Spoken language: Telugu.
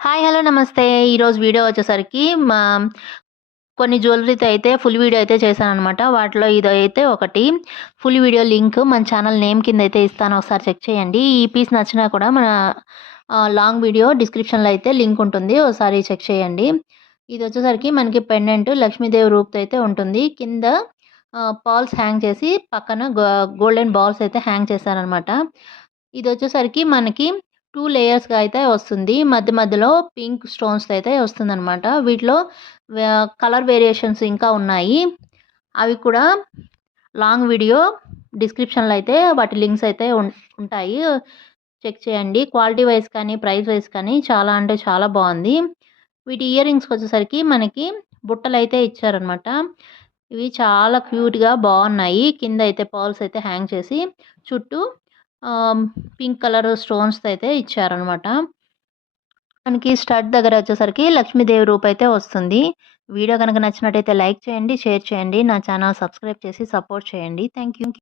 హాయ్. హలో. నమస్తే. ఈరోజు వీడియో వచ్చేసరికి కొన్ని జ్యువెల్లరీతో అయితే ఫుల్ వీడియో అయితే చేశాననమాట. వాటిలో ఇదైతే ఒకటి. ఫుల్ వీడియో లింక్ మన ఛానల్ నేమ్ కిందైతే ఇస్తాను. ఒకసారి చెక్ చేయండి. ఈ పీస్ నచ్చినా కూడా మన లాంగ్ వీడియో డిస్క్రిప్షన్‌లో అయితే లింక్ ఉంటుంది. ఒకసారి చెక్ చేయండి. ఇదొచ్చేసరికి మనకి పెండెంట్ లక్ష్మీదేవి రూపుతో అయితే ఉంటుంది. కింద పర్ల్స్ హ్యాంగ్ చేసి పక్కన గోల్డెన్ బాల్స్ అయితే హ్యాంగ్ చేశారనమాట. ఇదొచ్చేసరికి మనకి 2 లేయర్స్‌గా అయితే వస్తుంది. మధ్య మధ్యలో పింక్ స్టోన్స్‌తో అయితే వస్తుందనమాట. వీటిలో కలర్ వేరియేషన్స్ ఇంకా ఉన్నాయి. అవి కూడా లాంగ్ వీడియో డిస్క్రిప్షన్‌లో అయితే వాటి లింక్స్ అయితే ఉంటాయి. చెక్ చేయండి. క్వాలిటీ వైస్ కానీ, ప్రైస్ వైస్ కానీ చాలా అంటే చాలా బావుంది. వీటి ఇయర్ రింగ్స్‌కొచ్చేసరికి మనకి బుట్టలైతే ఇచ్చారనమాట. ఇవి చాలా క్యూట్‌గా బావున్నాయి. కిందయితే పర్ల్స్ అయితే హ్యాంగ్ చేసి చుట్టూ పింక్ కలర్ స్టోన్స్‌తో అయితే ఇచ్చారనమాట. మనకి స్టడ్ దగ్గర వచ్చేసరికి లక్ష్మీదేవి రూపైతే వస్తుంది. వీడియో గనక నచ్చినట్టయితే లైక్ చేయండి, షేర్ చేయండి. నా ఛానల్ సబ్స్క్రైబ్ చేసి సపోర్ట్ చేయండి. Thank you.